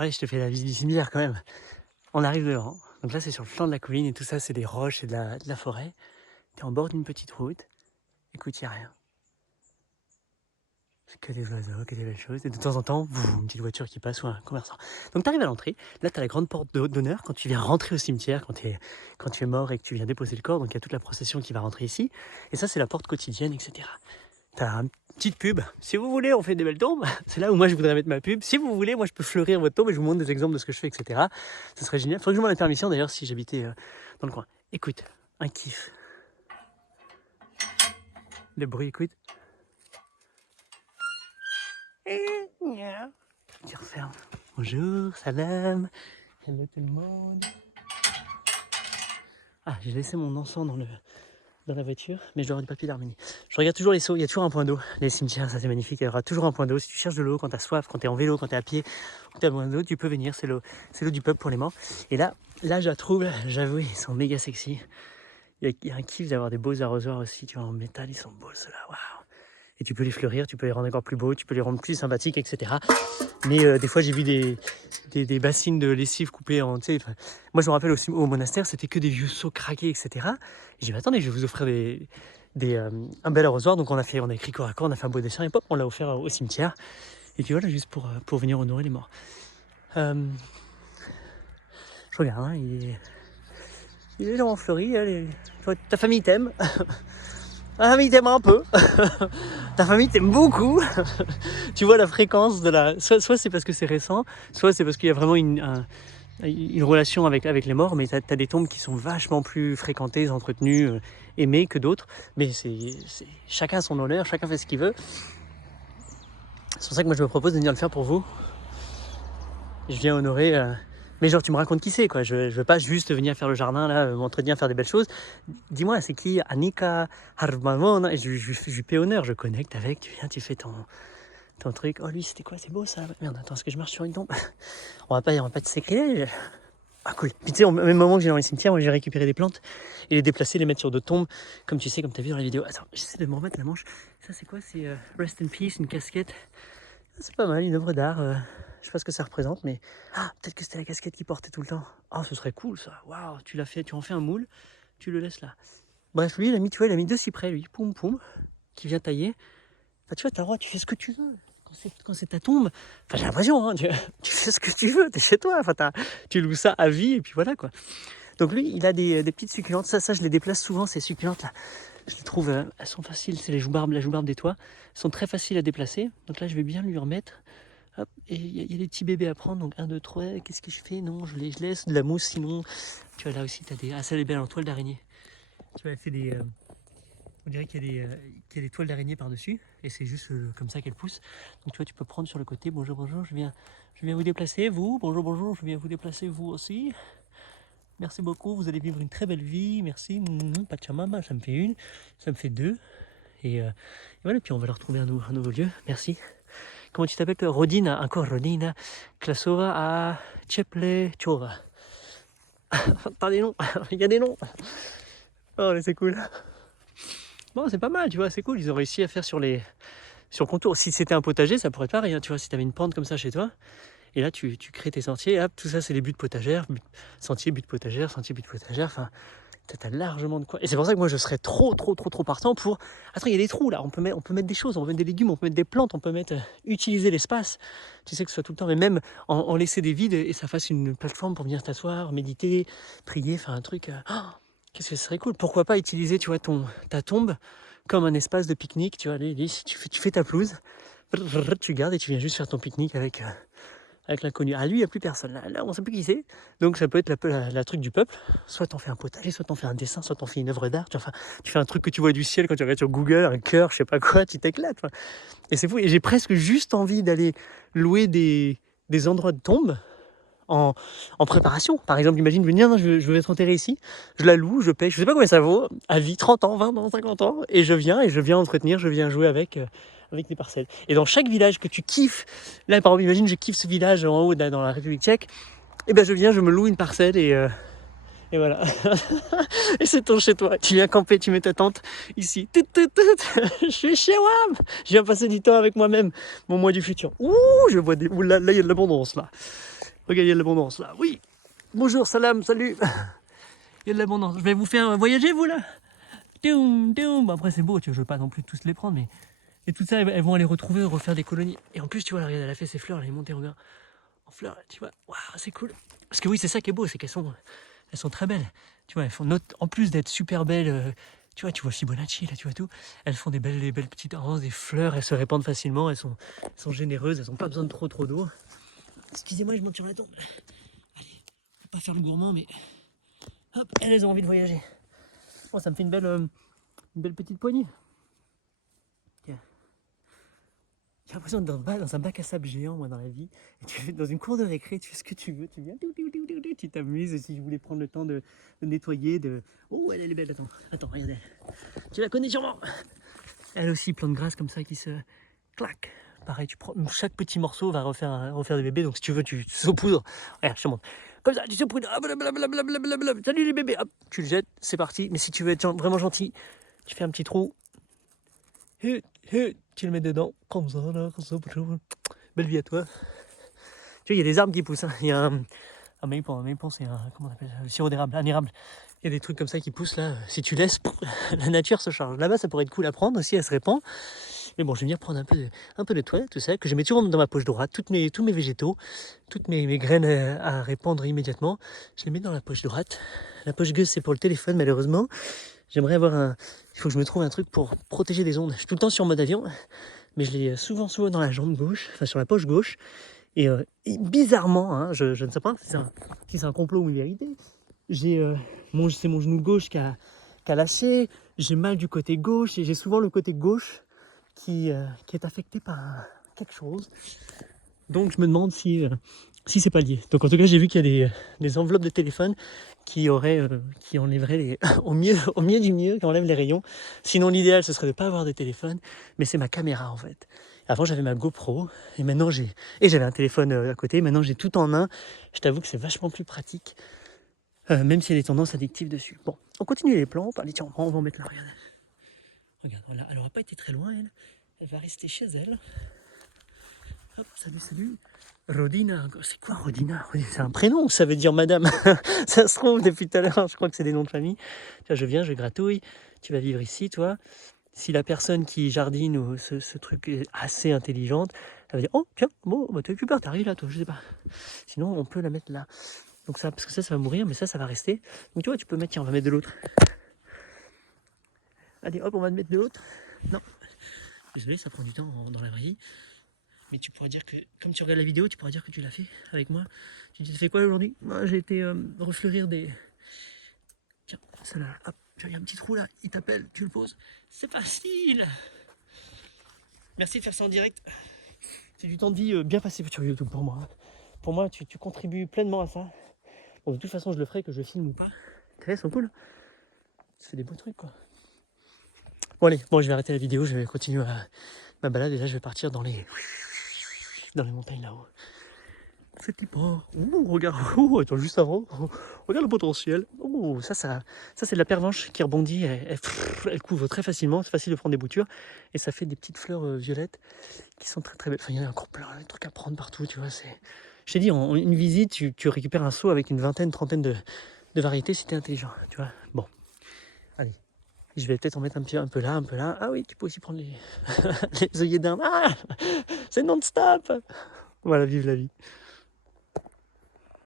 allez, je te fais la visite du cimetière quand même. On arrive devant. Donc là, c'est sur le flanc de la colline et tout ça, c'est des roches et de la forêt. T'es en bord d'une petite route. Écoute, y a rien. C'est que des oiseaux, que des belles choses. Et de temps en temps, boum, une petite voiture qui passe ou un commerçant. Donc t'arrives à l'entrée. Là, t'as la grande porte d'honneur quand tu viens rentrer au cimetière, quand tu es mort et que tu viens déposer le corps. Donc il y a toute la procession qui va rentrer ici. Et ça, c'est la porte quotidienne, etc. T'as une petite pub. Si vous voulez, on fait des belles tombes. C'est là où moi je voudrais mettre ma pub. Si vous voulez, moi je peux fleurir votre tombe et je vous montre des exemples de ce que je fais, etc. Ce serait génial. Faudrait que je demande la permission d'ailleurs si j'habitais dans le coin. Écoute, un kiff. Le bruit, écoute. Tu refermes. Bonjour, salam. Hello tout le monde. Ah, j'ai laissé mon encens dans la voiture, mais je dois avoir du papier d'Arménie. Je regarde toujours les seaux, il y a toujours un point d'eau. Les cimetières, ça c'est magnifique, il y aura toujours un point d'eau. Si tu cherches de l'eau, quand tu as soif, quand tu es en vélo, quand tu es à pied, ou tu as besoin d'eau, tu peux venir, c'est l'eau du peuple pour les morts. Et là je la trouve, j'avoue, ils sont méga sexy. Il y a un kiff d'avoir des beaux arrosoirs aussi, tu vois, en métal, ils sont beaux ceux-là, waouh. Et tu peux les fleurir, tu peux les rendre encore plus beaux, tu peux les rendre plus sympathiques, etc. Mais des fois, j'ai vu des bassines de lessive coupées en... Moi, je me rappelle au monastère, c'était que des vieux seaux craqués, etc. Et j'ai dit, mais attendez, je vais vous offrir un bel arrosoir. Donc, on a écrit corps à corps, on a fait un beau dessin, et pop, on l'a offert au cimetière. Et puis voilà, juste pour venir honorer les morts. Je regarde, hein, il est en Fleury. Ta famille t'aime. Ta famille t'aime un peu. Ta famille t'aime beaucoup. Tu vois la fréquence de la... Soit c'est parce que c'est récent, soit c'est parce qu'il y a vraiment une relation avec les morts, mais t'as des tombes qui sont vachement plus fréquentées, entretenues, aimées que d'autres. Mais chacun a son honneur, chacun fait ce qu'il veut. C'est pour ça que moi je me propose de venir le faire pour vous. Je viens honorer... Mais genre tu me racontes qui c'est, quoi. Je veux pas juste venir faire le jardin, là, m'entretenir, faire des belles choses. Dis-moi, c'est qui Annika Harmamon? Je lui paie honneur, je connecte avec, tu viens, tu fais ton truc. Oh lui, c'était quoi? C'est beau ça. Merde, attends, est-ce que je marche sur une tombe? On va pas te s'écrire. Ah cool. Puis tu sais, au même moment que j'ai dans les cimetières, moi j'ai récupéré des plantes et les déplacer, les mettre sur d'autres tombes, comme tu sais, comme tu as vu dans les vidéos. Attends, j'essaie de me remettre la manche. Ça c'est quoi? C'est Rest in Peace, une casquette. C'est pas mal, une œuvre d'art. Je sais pas ce que ça représente, mais peut-être que c'était la casquette qu'il portait tout le temps. Ah, ce serait cool ça. Waouh, tu en fais un moule, tu le laisses là. Bref, lui, il a mis 2 cyprès, lui, poum poum, qui vient tailler. Enfin, tu vois, t'as le droit, tu fais ce que tu veux. Quand c'est ta tombe, enfin, j'ai l'impression, hein, tu fais ce que tu veux, t'es chez toi. Enfin, tu loues ça à vie, et puis voilà quoi. Donc lui, il a des petites succulentes. Ça, je les déplace souvent, ces succulentes là. Je les trouve, elles sont faciles, c'est la joubarbe des toits. Elles sont très faciles à déplacer. Donc là, je vais bien lui remettre. Hop, et il y a des petits bébés à prendre. Donc 1, 2, 3, qu'est-ce que je fais? Non, je laisse de la mousse, sinon... Tu vois, là aussi, tu as des... Ah, ça, elle est belle en toile d'araignée. Tu vois, elle fait des... On dirait qu'il y a des toiles d'araignée par-dessus. Et c'est juste comme ça qu'elle pousse. Donc tu vois, tu peux prendre sur le côté. Bonjour, bonjour, je viens vous déplacer, vous. Bonjour, bonjour, je viens vous déplacer, vous aussi. Merci beaucoup, vous allez vivre une très belle vie. Merci. Pachamama, ça me fait 1, ça me fait 2. Et voilà, puis on va leur trouver un nouveau lieu. Merci. Comment tu t'appelles toi? Rodina, encore Rodina. Klasova à Cheple Chova. T'as des noms, il y a des noms. Oh, mais c'est cool. Bon, c'est pas mal, tu vois, c'est cool. Ils ont réussi à faire sur le contour. Si c'était un potager, ça pourrait être pareil, hein, tu vois, si t'avais une pente comme ça chez toi. Et là, tu crées tes sentiers. Hop, tout ça, c'est les buts potagères. Sentier, but potagère, sentier, but potagère. Enfin, t'as largement de quoi. Et c'est pour ça que moi, je serais trop partant pour... Attends, il y a des trous, là. On peut mettre des choses, on peut mettre des légumes, on peut mettre des plantes, on peut utiliser l'espace. Tu sais que ce soit tout le temps, mais même en laisser des vides et ça fasse une plateforme pour venir t'asseoir, méditer, prier, faire un truc... qu'est-ce que ce serait cool. Pourquoi pas utiliser, tu vois, ta tombe comme un espace de pique-nique. Tu vois, tu fais ta pelouse, tu gardes et tu viens juste faire ton pique-nique avec l'inconnu. Ah, lui, il n'y a plus personne. Là, on ne sait plus qui c'est. Donc, ça peut être la truc du peuple. Soit t'en fais un potager, soit t'en fais un dessin, soit t'en fais une œuvre d'art. Tu fais un truc que tu vois du ciel quand tu regardes sur Google, un cœur, je sais pas quoi, tu t'éclates. Et c'est fou. Et j'ai presque juste envie d'aller louer des endroits de tombe en préparation. Par exemple, imagine venir, non, je vais être enterré ici, je la loue, je paye, je sais pas combien ça vaut, à vie, 30 ans, 20 ans, 50 ans, et je viens entretenir, je viens jouer avec les parcelles. Et dans chaque village que tu kiffes, là par exemple, imagine, je kiffe ce village en haut, là, dans la République tchèque, et ben je me loue une parcelle et voilà. Et c'est ton chez toi. Tu viens camper, tu mets ta tente ici. Je suis chez moi. Je viens passer du temps avec moi-même, mon moi du futur. Ouh, je vois des... Ouh là, il y a de l'abondance là. Regarde, il y a de l'abondance là. Oui. Bonjour, salam, salut. Il y a de l'abondance. Je vais vous faire voyager, vous là. Toum, toum. Bon, après, c'est beau, tu vois, je veux pas non plus tous les prendre, mais. Et tout ça, elles vont aller retrouver, refaire des colonies. Et en plus, tu vois, regarde, elle a fait ses fleurs, elle est montée en fleurs, tu vois. Waouh, c'est cool. Parce que oui, c'est ça qui est beau, c'est elles sont très belles. Tu vois, elles font en plus d'être super belles, tu vois Fibonacci, là, tu vois tout. Elles font des belles petites roses, des fleurs, elles se répandent facilement, elles sont généreuses, elles n'ont pas besoin de trop d'eau. Excusez-moi, je monte sur la tombe. Allez, faut pas faire le gourmand, mais hop, elles ont envie de voyager. Bon, ça me fait une belle petite poignée. Tiens. J'ai l'impression d'être dans un bac à sable géant, moi, dans la vie. Et tu fais dans une cour de récré, tu fais ce que tu veux, tu viens, tu t'amuses. Et si je voulais prendre le temps de nettoyer, Oh, elle est belle, attends, regarde elle. Tu la connais sûrement. Elle aussi, plante grasse comme ça qui se claque. Pareil, tu prends chaque petit morceau va refaire des bébés. Donc si tu veux, tu saupoudres. Regarde, je te montre. Comme ça, tu saupoudres. Salut les bébés. Hop, tu le jettes, c'est parti. Mais si tu veux être vraiment gentil, tu fais un petit trou. Tu le mets dedans. Comme ça, là, comme ça. Belle vie à toi. Tu vois, il y a des arbres qui poussent. Hein. Il y a un maple, c'est comment on appelle ça, le sirop d'érable, un érable. Il y a des trucs comme ça qui poussent là. Si tu laisses, la nature se charge. Là-bas, ça pourrait être cool à prendre aussi, elle se répand. Mais bon, je vais venir prendre un peu de toile, tout ça, que je mets toujours dans ma poche droite. Tous mes végétaux, toutes mes graines à répandre immédiatement, je les mets dans la poche droite. La poche gauche, c'est pour le téléphone, malheureusement. J'aimerais avoir il faut que je me trouve un truc pour protéger des ondes. Je suis tout le temps sur mode avion, mais je l'ai souvent dans la jambe gauche, enfin sur la poche gauche. Et bizarrement, hein, je ne sais pas si c'est un complot ou une vérité, c'est mon genou gauche qui a lâché, j'ai mal du côté gauche et j'ai souvent le côté gauche qui est affecté par quelque chose. Donc je me demande si c'est pas lié. Donc en tout cas, j'ai vu qu'il y a des enveloppes de téléphone qui enlèveraient au mieux du mieux, qui enlèvent les rayons. Sinon l'idéal ce serait de ne pas avoir de téléphone, mais c'est ma caméra en fait. Avant j'avais ma GoPro et maintenant j'avais un téléphone à côté, maintenant j'ai tout en un. Je t'avoue que c'est vachement plus pratique, même s'il y a des tendances addictives dessus. Bon, on continue les plans. Allez tiens, on va en mettre là, regarde, elle aura pas été très loin, elle va rester chez elle. Hop, salut. Rodina, c'est quoi Rodina? C'est un prénom, ça veut dire madame. Ça se trouve depuis tout à l'heure, je crois que c'est des noms de famille. Tiens, je viens, je gratouille, tu vas vivre ici, toi. Si la personne qui jardine ou ce truc est assez intelligente, elle va dire oh tiens, bon, bah, tu récupères, t'arrives là, toi, je sais pas. Sinon, on peut la mettre là. Donc ça, parce que ça va mourir, mais ça va rester. Donc tu vois, tu peux mettre, tiens, on va mettre de l'autre. Allez, hop, on va mettre de l'autre. Non, désolé, ça prend du temps dans la vraie vie. Mais tu pourras dire que, comme tu regardes la vidéo, tu pourras dire que tu l'as fait avec moi. Tu te fais quoi aujourd'hui? Moi, j'ai été refleurir des... Tiens, ça là, hop, il y a un petit trou là, il t'appelle, tu le poses. C'est facile. Merci de faire ça en direct. C'est du temps de vie bien passé sur YouTube pour moi. Pour moi, tu contribues pleinement à ça. Bon, de toute façon, je le ferai, que je filme ou pas. T'as vu, elles sont cool. Tu fais des beaux trucs, quoi. Bon, allez, je vais arrêter la vidéo, je vais continuer ma balade et là, je vais partir dans les montagnes là-haut. C'était pas. Regarde, attends, juste avant. Regarde le potentiel. Ça c'est de la pervenche qui rebondit. Elle couvre très facilement. C'est facile de prendre des boutures. Et ça fait des petites fleurs violettes qui sont très très belles. Enfin, il y en a encore plein de trucs à prendre partout. Tu vois, je t'ai dit, en une visite, tu récupères un seau avec une vingtaine, trentaine de variétés si t'es intelligent. Tu vois. Bon. Allez. Je vais peut-être en mettre un peu là, un peu là. Ah oui, tu peux aussi prendre les œillets d'Inde. Ah, c'est non-stop. Voilà, vive la vie.